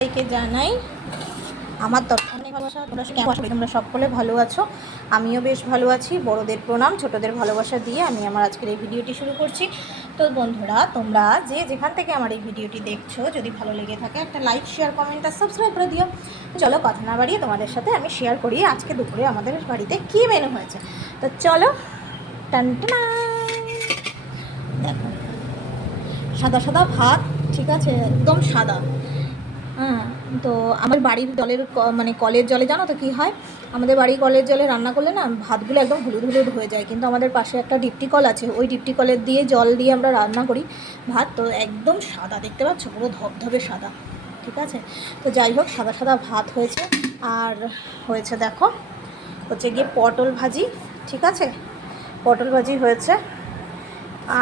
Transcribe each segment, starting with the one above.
সবাইকে জানাই আমার তরফ অনেক ভালোবাসা। তোমরা সকলে ভালো আছো, আমিও বেশ ভালো আছি। বড়দের প্রণাম, ছোটদের ভালোবাসা দিয়ে আমি আমার আজকের এই ভিডিওটি শুরু করছি। তো বন্ধুরা, তোমরা যে যেখান থেকে আমার এই ভিডিওটি দেখছো, যদি ভালো লেগে থাকে একটা লাইক, শেয়ার, কমেন্ট আর সাবস্ক্রাইব করে দিও। চলো কথা না বাড়িয়ে তোমাদের সাথে আমি শেয়ার করি আজকে দুপুরে আমাদের বাড়িতে কী মেনু হয়েছে। তো চলো, টানটানা, দেখো সাদা সাদা ভাত, ঠিক আছে, একদম সাদা। হ্যাঁ, তো আমার বাড়ির জলের মানে কলের জলে জানো তো কী হয়, আমাদের বাড়ির কলের জলে রান্না করলে না ভাতগুলো একদম হলুদ হলুদ হয়ে যায়। কিন্তু আমাদের পাশে একটা ডিপটি কল আছে, ওই ডিপটি কলের দিয়ে জল দিয়ে আমরা রান্না করি ভাত, তো একদম সাদা, দেখতে পাচ্ছ পুরো ধবধবে সাদা। ঠিক আছে, তো যাই হোক, সাদা সাদা ভাত হয়েছে। আর হয়েছে দেখো, হচ্ছে গিয়ে পটল ভাজি, ঠিক আছে, পটল ভাজি হয়েছে।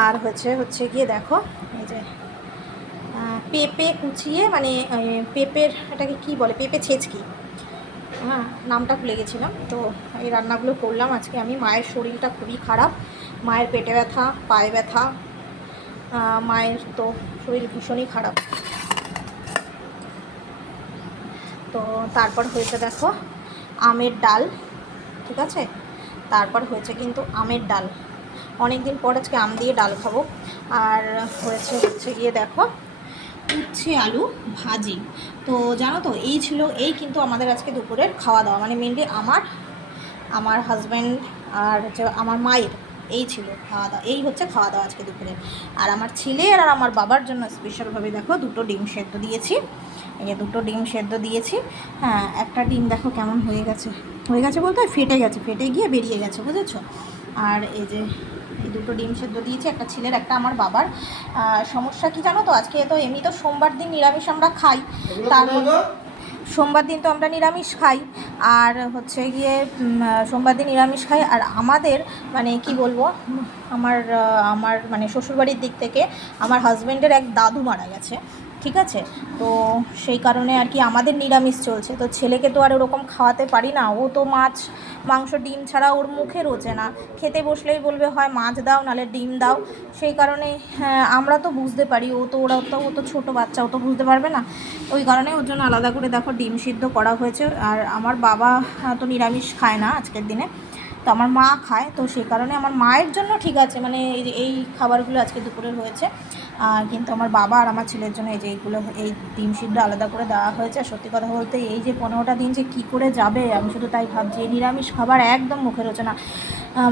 আর হচ্ছে গিয়ে দেখো, এই যে পেঁপে কুচিয়ে, মানে পেঁপের এটাকে কী বলে, পেঁপে ছেঁচকি, হ্যাঁ নামটা ভুলে গেছিলাম। তো এই রান্নাগুলো করলাম আজকে আমি। মায়ের শরীরটা খুবই খারাপ, মায়ের পেটে ব্যথা, পায়ে ব্যথা, মায়ের তো শরীর ভীষণই খারাপ। তো তারপর হয়েছে দেখো আমের ডাল, ঠিক আছে, তারপর হয়েছে কিন্তু আমের ডাল, অনেক দিন পর আজকে আম দিয়ে ডাল খাবো। আর হচ্ছে গিয়ে দেখো উচ্ছে আলু ভাজি। তো জানো তো এই কিন্তু আমাদের আজকে দুপুরের খাওয়া দাওয়া, মানে মেনলি আমার হাজব্যান্ড আর হচ্ছে আমার মায়ের এই ছিল খাওয়া দাওয়া, এই হচ্ছে খাওয়া দাওয়া আজকে দুপুরে। আর আমার ছেলের আর আমার বাবার জন্য স্পেশালভাবে দেখো দুটো ডিম সেদ্ধ দিয়েছি, এই যে দুটো ডিম সেদ্ধ দিয়েছি। হ্যাঁ, একটা ডিম দেখো কেমন হয়ে গেছে বলতে ফেটে গিয়ে বেরিয়ে গেছে, বুঝেছো। আর এই যে এই দুটো ডিম সেদ্ধ দিয়েছি, একটা ছেলের একটা আমার বাবার। সমস্যা কি জানো তো, আজকে তো এমনি তো সোমবার দিন নিরামিষ আমরা খাই, তারপর সোমবার দিন তো আমরা নিরামিষ খাই। আর হচ্ছে গিয়ে সোমবার দিন নিরামিষ খাই। আর আমাদের মানে কি বলবো, আমার মানে শ্বশুরবাড়ির দিক থেকে আমার হাজব্যান্ডের এক দাদু মারা গেছে, ঠিক আছে। তো সেই কারণে আর কি আমাদের নিরামিষ চলছে। তো ছেলেকে তো আর ওরকম খাওয়াতে পারি না, ও তো মাছ মাংস ডিম ছাড়া ওর মুখে রোচে না, খেতে বসলেই বলবে হয় মাছ দাও নাহলে ডিম দাও। সেই কারণে আমরা তো বুঝতে পারি, ও তো ছোটো বাচ্চা, ও তো বুঝতে পারবে না। ওই কারণে ওর জন্য আলাদা করে দেখো ডিম সিদ্ধ করা হয়েছে। আর আমার বাবা তো নিরামিষ খায় না আজকের দিনে, তো আমার মা খায়, তো সেই কারণে আমার মায়ের জন্য ঠিক আছে, মানে এই খাবারগুলো আজকে দুপুরের হয়েছে। কিন্তু আমার বাবা আর আমার ছেলের জন্য এই ডিম সিদ্ধ আলাদা করে দেওয়া হয়েছে। সত্যি কথা বলতে এই যে 15টা দিন যে কী করে যাবে আমি শুধু তাই ভাবছি। এই নিরামিষ খাবার একদম মুখে রোচে না,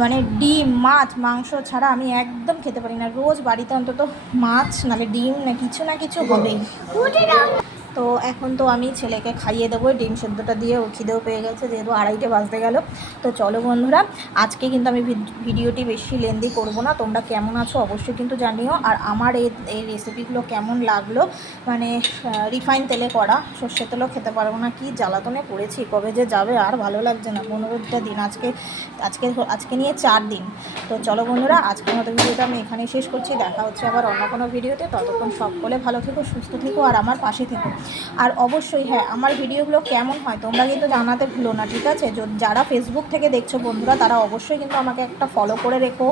মানে ডিম মাছ মাংস ছাড়া আমি একদম খেতে পারি না। রোজ বাড়িতে অন্তত মাছ নাহলে ডিম না কিছু হবেই। তো এখন তো আমি ছেলেকে খাইয়ে দেবো ডিম সেদ্ধটা দিয়ে, ও খিদেও পেয়ে গেছে যেহেতু 2:30 বাজতে গেল। তো চলো বন্ধুরা, আজকে কিন্তু আমি ভিডিওটি বেশি লেন্দি করব না। তোমরা কেমন আছো অবশ্যই কিন্তু জানিও। আর আমার এই রেসিপিগুলো কেমন লাগলো, মানে রিফাইন তেলে করা, সর্ষের তেলেও খেতে পারবো না, কি জ্বালাতনে পড়েছি, কবে যে যাবে আর ভালো লাগছে না। 15টা দিন, আজকে নিয়ে 4 দিন। তো চলো বন্ধুরা, আজকের মতো ভিডিওটা আমি এখানেই শেষ করছি। দেখা হচ্ছে আবার অন্য কোনো ভিডিওতে। ততক্ষণ সকলে ভালো থেকো, সুস্থ থেকো আর আমার পাশে থেকো। আর অবশ্যই হ্যাঁ, আমার ভিডিওগুলো কেমন হয় তোমরা কিন্তু জানাতে ভুলো না, ঠিক আছে। যারা ফেসবুক থেকে দেখছো বন্ধুরা, তারা অবশ্যই কিন্তু আমাকে একটা ফলো করে রেখো,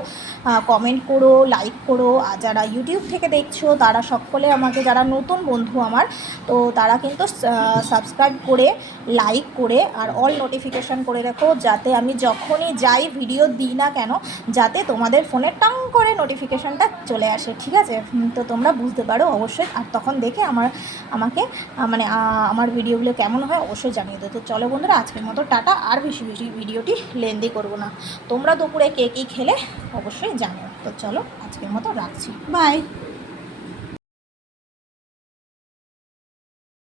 কমেন্ট করো, লাইক করো। আর যারা ইউটিউব থেকে দেখছো তারা সকলে আমাকে, যারা নতুন বন্ধু আমার, তো তারা কিন্তু সাবস্ক্রাইব করে, লাইক করে আর অল নোটিফিকেশান করে রেখো, যাতে আমি যখনই যাই ভিডিও দিই না কেন, যাতে তোমাদের ফোনে টাং করে নোটিফিকেশানটা চলে আসে, ঠিক আছে। তো তোমরা বুঝতে পারো অবশ্যই, আর তখন দেখে আমাকে মানে আমার ভিডিওগুলো কেমন হয় অবশ্যই জানিয়ে দেবো। তো চলো বন্ধুরা, আজকের মতো টাটা। আর বেশি ভিডিওটি লেন্দি করবো না। তোমরা দুপুরে কে কী খেলে অবশ্যই জানিও। তো চলো আজকের মতো রাখছি, বাই।